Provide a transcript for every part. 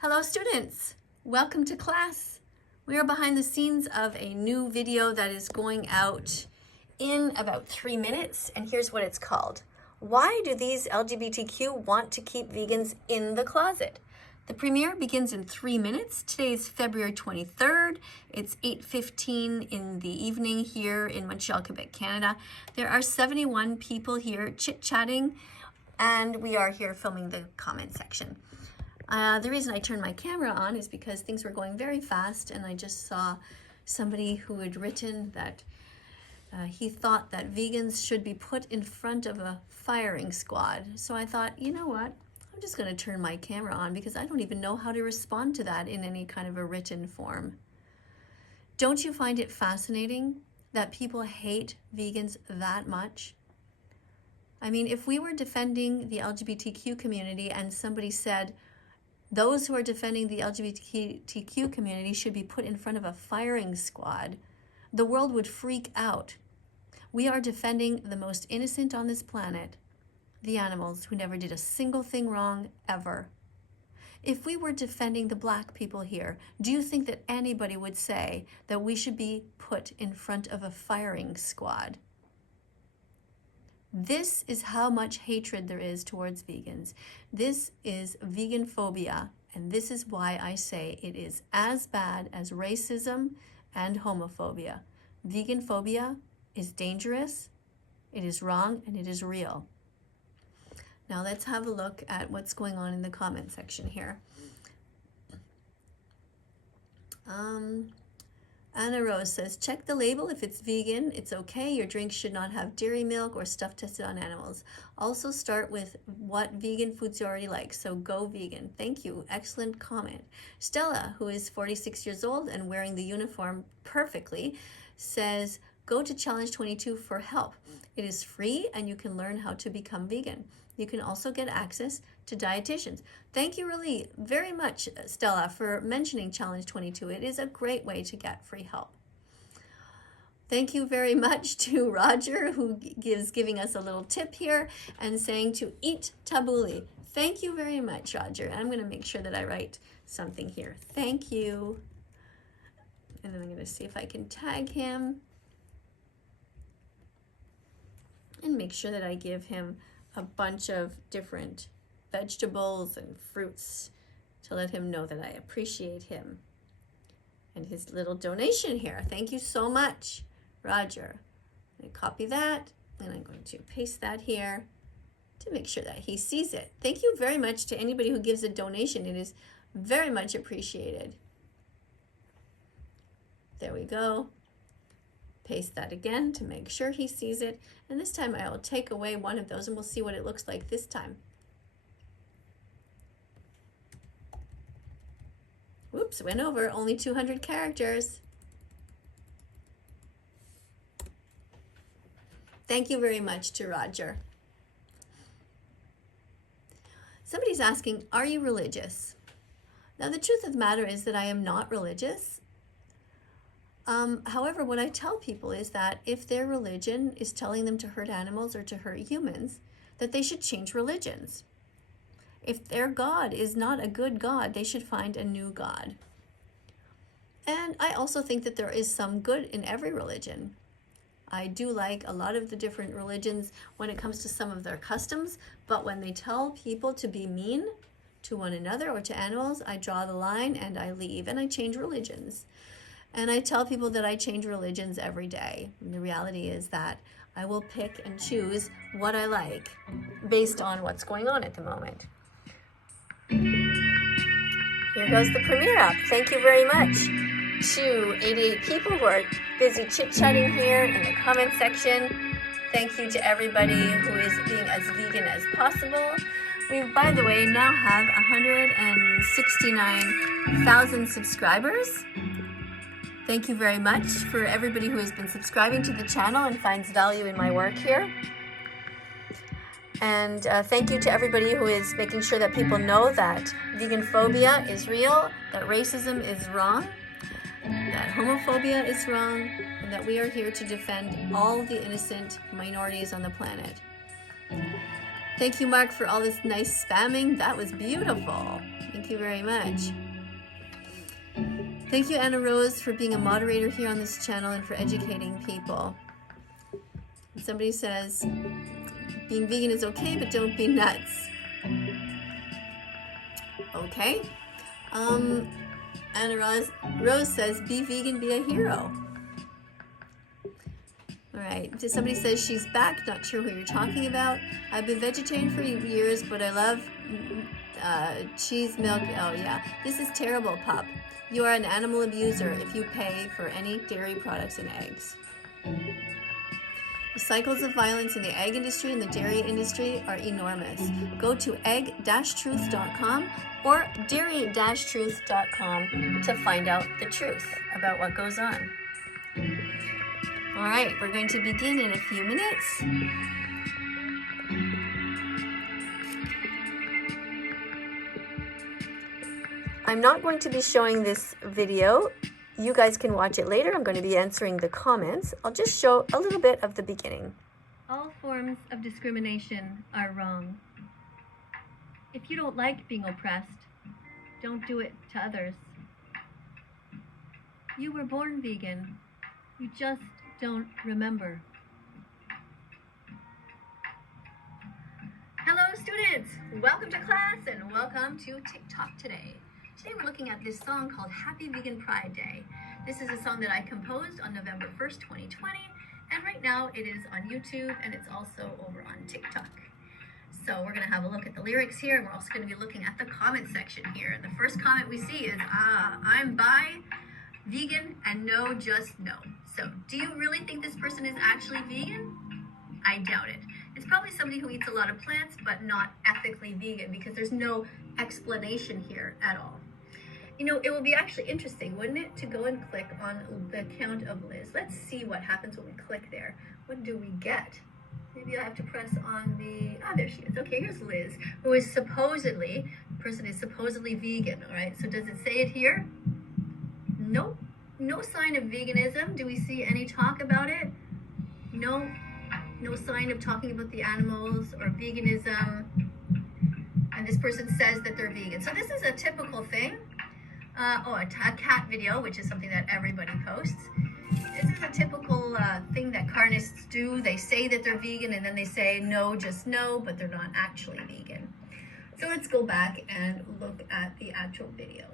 Hello students, welcome to class. We are behind the scenes of a new video that is going out in about 3 minutes, and here's what it's called. Why do these LGBTQ want to keep vegans in the closet? The premiere begins in 3 minutes. Today is February 23rd. It's 8:15 in the evening here in Montreal, Quebec, Canada. There are 71 people here chit-chatting, and we are here filming the comment section. The reason I turned my camera on is because things were going very fast, and I just saw somebody who had written that he thought that vegans should be put in front of a firing squad. So I thought, you know what? I'm just going to turn my camera on because I don't even know how to respond to that in any kind of a written form. Don't you find it fascinating that people hate vegans that much? I mean, if we were defending the LGBTQ community and somebody said, those who are defending the LGBTQ community should be put in front of a firing squad, the world would freak out. We are defending the most innocent on this planet, the animals who never did a single thing wrong ever. If we were defending the Black people here, do you think that anybody would say that we should be put in front of a firing squad? This is how much hatred there is towards vegans. This is veganphobia, and this is why I say it is as bad as racism and homophobia. Veganphobia is dangerous, it is wrong, and it is real. Now let's have a look at what's going on in the comment section here. Anna Rose says, check the label. If it's vegan, it's okay. Your drink should not have dairy milk or stuff tested on animals. Also start with what vegan foods you already like. So go vegan. Thank you. Excellent comment. Stella, who is 46 years old and wearing the uniform perfectly, says, go to Challenge 22 for help. It is free and you can learn how to become vegan. You can also get access to dietitians. Thank you really very much, Stella, for mentioning Challenge 22. It is a great way to get free help. Thank you very much to Roger, who is giving us a little tip here and saying to eat tabbouleh. Thank you very much, Roger. I'm going to make sure that I write something here. Thank you. And then I'm going to see if I can tag him and make sure that I give him a bunch of different vegetables and fruits to let him know that I appreciate him and his little donation here. Thank you so much, Roger. I'm going to copy that and I'm going to paste that here to make sure that he sees it. Thank you very much to anybody who gives a donation. It is very much appreciated. There we go. Paste that again to make sure he sees it. And this time I will take away one of those and we'll see what it looks like this time. Whoops, went over, only 200 characters. Thank you very much to Roger. Somebody's asking, are you religious? Now the truth of the matter is that I am not religious. However, what I tell people is that if their religion is telling them to hurt animals or to hurt humans, that they should change religions. If their God is not a good God, they should find a new God. And I also think that there is some good in every religion. I do like a lot of the different religions when it comes to some of their customs, but when they tell people to be mean to one another or to animals, I draw the line and I leave and I change religions. And I tell people that I change religions every day. And the reality is that I will pick and choose what I like based on what's going on at the moment. Here goes the premiere up. Thank you very much to 88 people who are busy chit-chatting here in the comment section. Thank you to everybody who is being as vegan as possible. We, by the way, now have 169,000 subscribers. Thank you very much for everybody who has been subscribing to the channel and finds value in my work here. And thank you to everybody who is making sure that people know that veganphobia is real, that racism is wrong, that homophobia is wrong, and that we are here to defend all the innocent minorities on the planet. Thank you, Mark, for all this nice spamming. That was beautiful. Thank you very much. Thank you, Anna Rose, for being a moderator here on this channel and for educating people. Somebody says, being vegan is okay, but don't be nuts. Okay. Anna Rose says, be vegan, be a hero. All right. Somebody says she's back. Not sure who you're talking about. I've been vegetarian for years, but I love cheese, milk. Oh, yeah. This is terrible, Pup. You are an animal abuser if you pay for any dairy products and eggs. The cycles of violence in the egg industry and the dairy industry are enormous. Go to egg-truth.com or dairy-truth.com to find out the truth about what goes on. All right, we're going to begin in a few minutes. I'm not going to be showing this video. You guys can watch it later. I'm going to be answering the comments. I'll just show a little bit of the beginning. All forms of discrimination are wrong. If you don't like being oppressed, don't do it to others. You were born vegan. You just don't remember. Hello, students. Welcome to class and welcome to TikTok today. Today we're looking at this song called Happy Vegan Pride Day. This is a song that I composed on November 1st, 2020, and right now it is on YouTube and it's also over on TikTok. So we're going to have a look at the lyrics here, and we're also going to be looking at the comment section here. And the first comment we see is, I'm bi, vegan, and no, just no. So do you really think this person is actually vegan? I doubt it. It's probably somebody who eats a lot of plants, but not ethically vegan, because there's no explanation here at all. You know, it will be actually interesting, wouldn't it, to go and click on the account of Liz. Let's see what happens when we click there. What do we get? Maybe I'll have to press on the, there she is. Okay, here's Liz, who is supposedly, the person is supposedly vegan, all right? So does it say it here? Nope. No sign of veganism. Do we see any talk about it? No sign of talking about the animals or veganism. And this person says that they're vegan. So this is a typical thing. A cat video, which is something that everybody posts. This is a typical thing that Carnists do. They say that they're vegan and then they say no, just no, but they're not actually vegan. So let's go back and look at the actual video.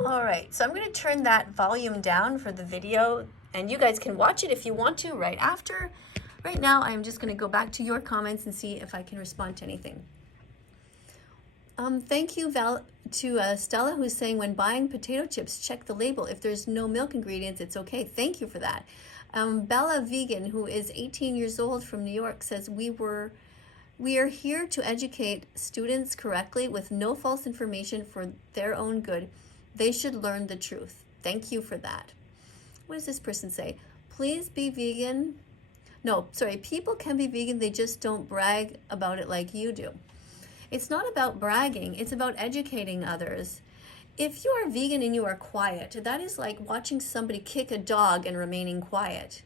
All right, so I'm going to turn that volume down for the video, and you guys can watch it if you want to right after. Right now, I'm just going to go back to your comments and see if I can respond to anything. Thank you, to Stella, who's saying when buying potato chips, check the label. If there's no milk ingredients, it's okay. Thank you for that. Bella Vegan, who is 18 years old from New York, says we are here to educate students correctly with no false information for their own good. They should learn the truth. Thank you for that. What does this person say? Please be vegan. No, sorry, people can be vegan. They just don't brag about it like you do. It's not about bragging. It's about educating others. If you are vegan and you are quiet, that is like watching somebody kick a dog and remaining quiet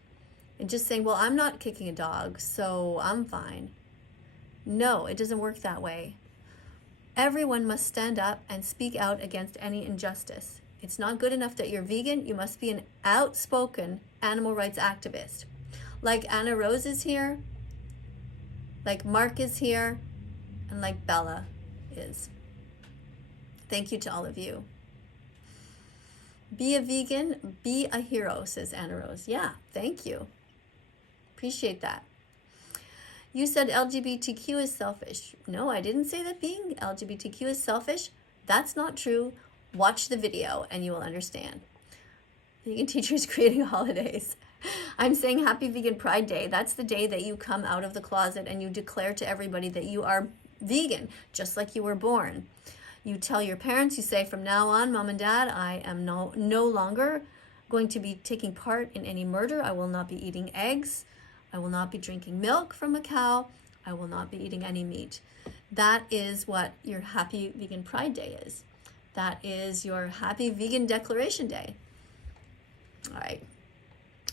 and just saying, well, I'm not kicking a dog, so I'm fine. No, it doesn't work that way. Everyone must stand up and speak out against any injustice. It's not good enough that you're vegan. You must be an outspoken animal rights activist. Like Anna Rose is here, like Mark is here, and like Bella is. Thank you to all of you. Be a vegan, be a hero, says Anna Rose. Yeah, thank you. Appreciate that. You said LGBTQ is selfish. No, I didn't say that being LGBTQ is selfish. That's not true. Watch the video and you will understand. Vegan teachers creating holidays. I'm saying Happy Vegan Pride Day. That's the day that you come out of the closet and you declare to everybody that you are vegan, just like you were born. You tell your parents, you say, from now on, Mom and Dad, I am no longer going to be taking part in any murder. I will not be eating eggs. I will not be drinking milk from a cow. I will not be eating any meat. That is what your Happy Vegan Pride Day is. That is your Happy Vegan Declaration Day. All right.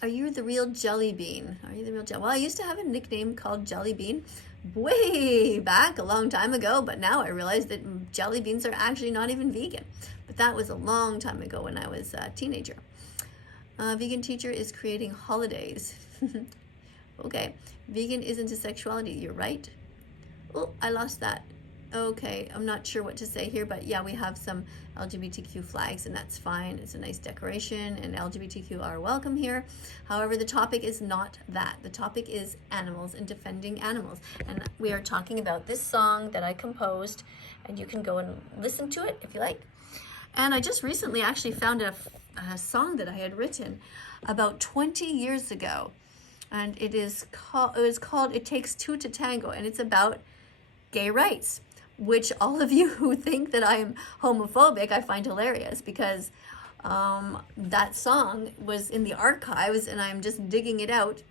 Are you the real Jelly Bean? Are you the real Jelly? Well, I used to have a nickname called Jelly Bean, way back a long time ago, but now I realize that jelly beans are actually not even vegan. But that was a long time ago when I was a teenager. Vegan teacher is creating holidays. Okay, vegan isn't a sexuality, you're right. Oh, I lost that. Okay, I'm not sure what to say here, but yeah, we have some LGBTQ flags, and that's fine. It's a nice decoration, and LGBTQ are welcome here. However, the topic is not that. The topic is animals and defending animals. And we are talking about this song that I composed, and you can go and listen to it if you like. And I just recently actually found a song that I had written about 20 years ago. And it was called It Takes Two to Tango, and it's about gay rights, which all of you who think that I am homophobic, I find hilarious, because that song was in the archives and I'm just digging it out.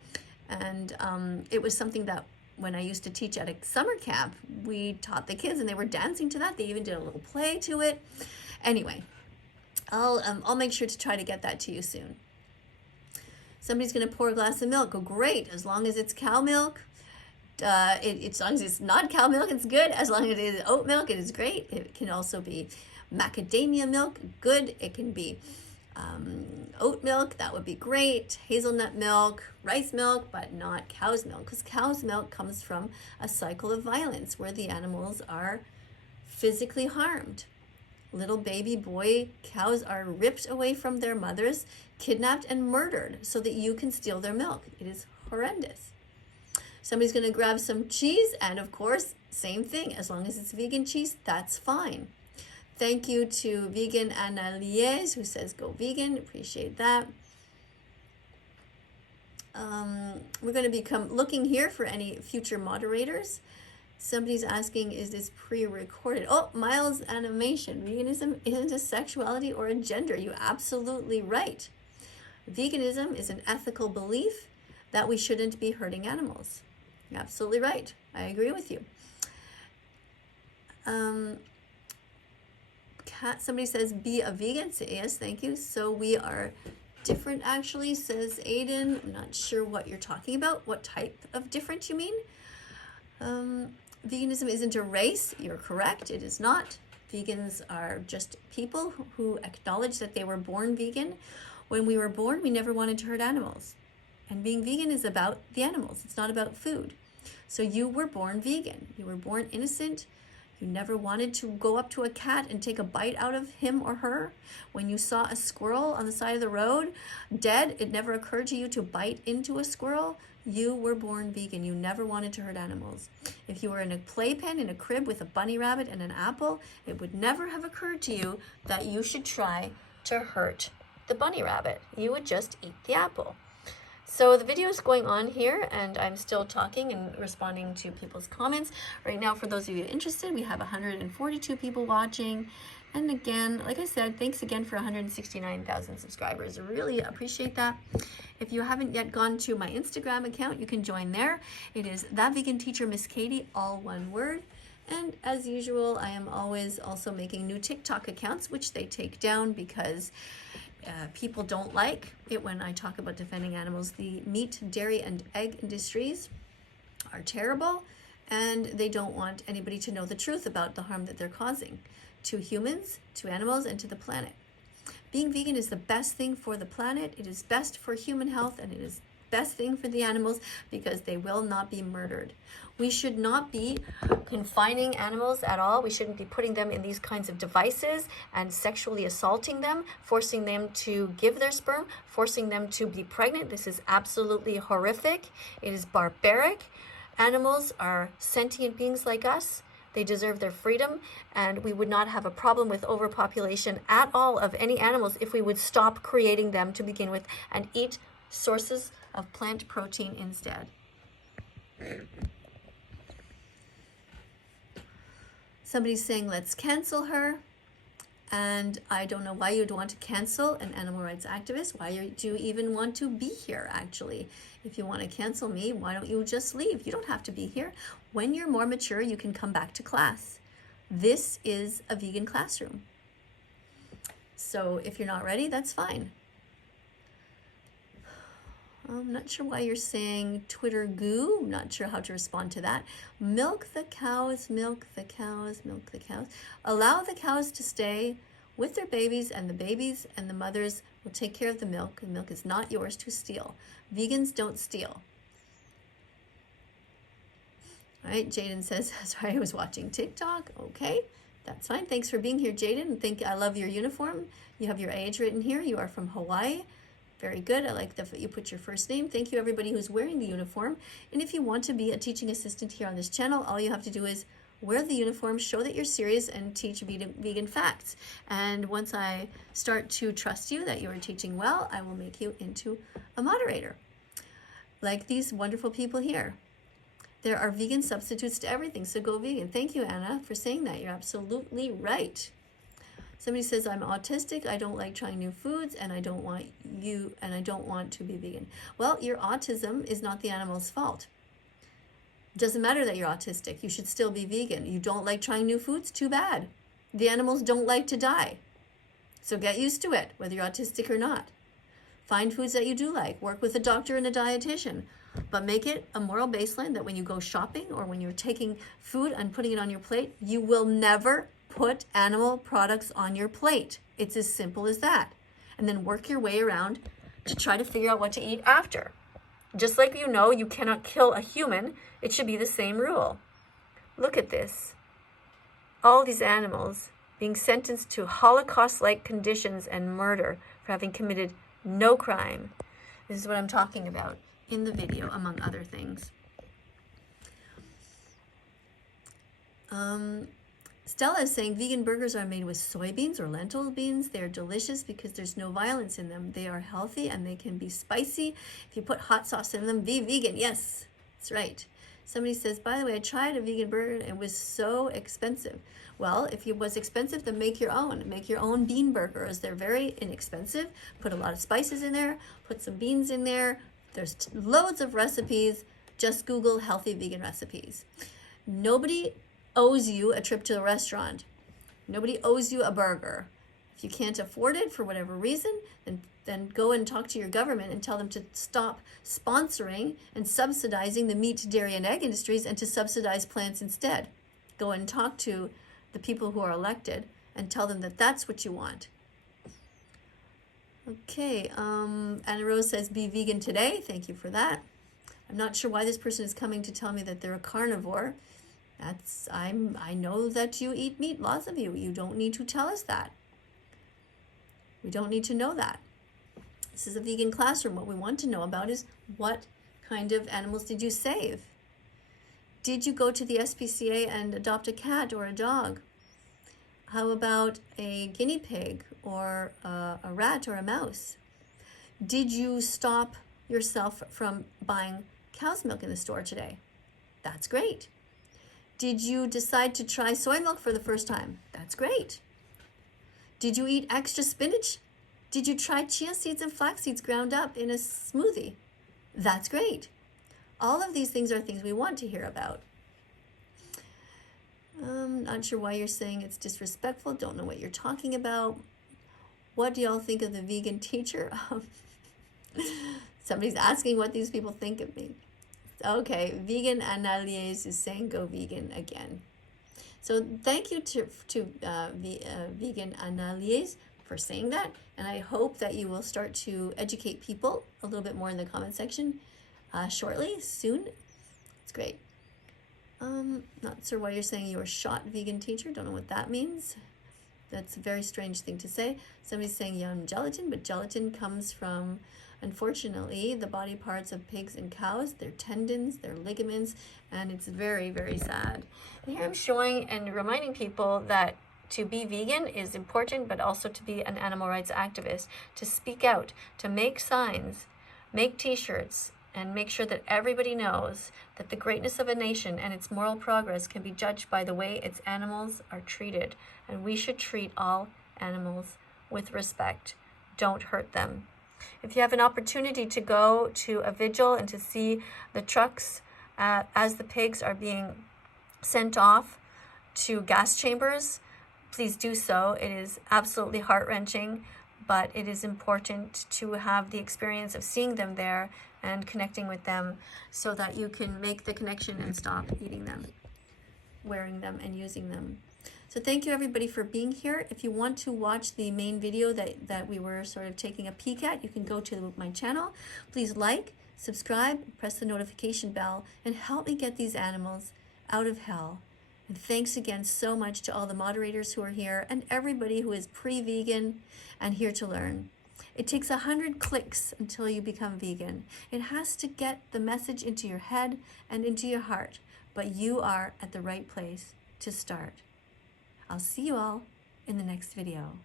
And it was something that when I used to teach at a summer camp, we taught the kids and they were dancing to that. They even did a little play to it. Anyway, I'll make sure to try to get that to you soon. Somebody's going to pour a glass of milk. Oh, great. As long as it's cow milk. As long as it's not cow milk, it's good. As long as it is oat milk, it is great. It can also be macadamia milk, good. It can be oat milk, that would be great. Hazelnut milk, rice milk, but not cow's milk, because cow's milk comes from a cycle of violence where the animals are physically harmed. Little baby boy cows are ripped away from their mothers, kidnapped and murdered so that you can steal their milk. It is horrendous. Somebody's going to grab some cheese, and of course, same thing. As long as it's vegan cheese, that's fine. Thank you to Vegan Annalies, who says go vegan. Appreciate that. We're going to become looking here for any future moderators. Somebody's asking, is this pre-recorded? Oh, Miles Animation. Veganism isn't a sexuality or a gender. You're absolutely right. Veganism is an ethical belief that we shouldn't be hurting animals. You're absolutely right. I agree with you. Somebody says, be a vegan. So, yes, thank you. So we are different, actually, says Aiden. I'm not sure what you're talking about. What type of different you mean? Veganism isn't a race. You're correct. It is not. Vegans are just people who acknowledge that they were born vegan. When we were born, we never wanted to hurt animals. And being vegan is about the animals. It's not about food. So you were born vegan. You were born innocent. You never wanted to go up to a cat and take a bite out of him or her. When you saw a squirrel on the side of the road, dead, it never occurred to you to bite into a squirrel. You were born vegan. You never wanted to hurt animals. If you were in a playpen, in a crib with a bunny rabbit and an apple, it would never have occurred to you that you should try to hurt the bunny rabbit. You would just eat the apple. So the video is going on here, and I'm still talking and responding to people's comments. Right now, for those of you interested, we have 142 people watching. And again, like I said, thanks again for 169,000 subscribers. I really appreciate that. If you haven't yet gone to my Instagram account, you can join there. It is That Vegan Teacher Miss KADIE, all one word. And as usual, I am always also making new TikTok accounts, which they take down because people don't like it when I talk about defending animals. The meat, dairy, and egg industries are terrible, and they don't want anybody to know the truth about the harm that they're causing to humans, to animals, and to the planet. Being vegan is the best thing for the planet. It is best for human health, and it is best thing for the animals because they will not be murdered. We should not be confining animals at all. We shouldn't be putting them in these kinds of devices and sexually assaulting them, forcing them to give their sperm, forcing them to be pregnant. This is absolutely horrific. It is barbaric. Animals are sentient beings like us. They deserve their freedom, and we would not have a problem with overpopulation at all of any animals if we would stop creating them to begin with and eat sources of plant protein instead. Somebody's saying, let's cancel her. And I don't know why you'd want to cancel an animal rights activist. Why do you even want to be here, actually? If you want to cancel me, why don't you just leave? You don't have to be here. When you're more mature, you can come back to class. This is a vegan classroom. So if you're not ready, that's fine. I'm not sure why you're saying Twitter goo. I'm not sure how to respond to that. Milk the cows, milk the cows, milk the cows. Allow the cows to stay with their babies, and the babies and the mothers will take care of the milk. The milk is not yours to steal. Vegans don't steal. All right, Jaden says, sorry, I was watching TikTok. Okay, that's fine. Thanks for being here, Jaden. I love your uniform. You have your age written here. You are from Hawaii. Very good. I like that you put your first name. Thank you, everybody who's wearing the uniform. And if you want to be a teaching assistant here on this channel, all you have to do is wear the uniform, show that you're serious, and teach vegan facts. And once I start to trust you that you are teaching well, I will make you into a moderator, like these wonderful people here. There are vegan substitutes to everything, so go vegan. Thank you, Anna, for saying that. You're absolutely right. Somebody says, I'm autistic, I don't like trying new foods, and I don't want to be vegan. Well, your autism is not the animal's fault. It doesn't matter that you're autistic. You should still be vegan. You don't like trying new foods? Too bad. The animals don't like to die. So get used to it, whether you're autistic or not. Find foods that you do like. Work with a doctor and a dietitian. But make it a moral baseline that when you go shopping or when you're taking food and putting it on your plate, you will never put animal products on your plate. It's as simple as that. And then work your way around to try to figure out what to eat after. Just like you cannot kill a human, it should be the same rule. Look at this. All these animals being sentenced to Holocaust-like conditions and murder for having committed no crime. This is what I'm talking about in the video, among other things. Stella is saying vegan burgers are made with soybeans or lentil beans. They are delicious because there's no violence in them. They are healthy and they can be spicy. If you put hot sauce in them, be vegan. Yes, that's right. Somebody says, by the way, I tried a vegan burger and it was so expensive. Well, if it was expensive, then make your own. Make your own bean burgers. They're very inexpensive. Put a lot of spices in there. Put some beans in there. There's loads of recipes. Just Google healthy vegan recipes. Nobody owes you a trip to a restaurant. Nobody owes you a burger. If you can't afford it for whatever reason, then go and talk to your government and tell them to stop sponsoring and subsidizing the meat, dairy, and egg industries and to subsidize plants instead. Go and talk to the people who are elected and tell them that that's what you want. Okay, Anna Rose says, be vegan today. Thank you for that. I'm not sure why this person is coming to tell me that they're a carnivore. I know that you eat meat, lots of you. You don't need to tell us that. We don't need to know that. This is a vegan classroom. What we want to know about is what kind of animals did you save? Did you go to the SPCA and adopt a cat or a dog? How about a guinea pig or a rat or a mouse? Did you stop yourself from buying cow's milk in the store today? That's great. Did you decide to try soy milk for the first time? That's great. Did you eat extra spinach? Did you try chia seeds and flax seeds ground up in a smoothie? That's great. All of these things are things we want to hear about. Not sure why you're saying it's disrespectful. Don't know what you're talking about. What do y'all think of the vegan teacher? Somebody's asking what these people think of me. Okay, Vegan Analyse is saying go vegan again. So thank you to Vegan Analyse for saying that. And I hope that you will start to educate people a little bit more in the comment section shortly, soon. It's great. Not sure why you're saying you were shot vegan teacher. Don't know what that means. That's a very strange thing to say. Somebody's saying yum gelatin, but gelatin comes from, unfortunately, the body parts of pigs and cows, their tendons, their ligaments, and it's very, very sad. And here I'm showing and reminding people that to be vegan is important, but also to be an animal rights activist, to speak out, to make signs, make t-shirts, and make sure that everybody knows that the greatness of a nation and its moral progress can be judged by the way its animals are treated. And we should treat all animals with respect. Don't hurt them. If you have an opportunity to go to a vigil and to see the trucks as the pigs are being sent off to gas chambers, please do so. It is absolutely heart-wrenching, but it is important to have the experience of seeing them there and connecting with them so that you can make the connection and stop eating them, wearing them, and using them. So thank you everybody for being here. If you want to watch the main video that we were sort of taking a peek at, you can go to my channel. Please like, subscribe, press the notification bell, and help me get these animals out of hell. And thanks again so much to all the moderators who are here and everybody who is pre-vegan and here to learn. It takes 100 clicks until you become vegan. It has to get the message into your head and into your heart, but you are at the right place to start. I'll see you all in the next video.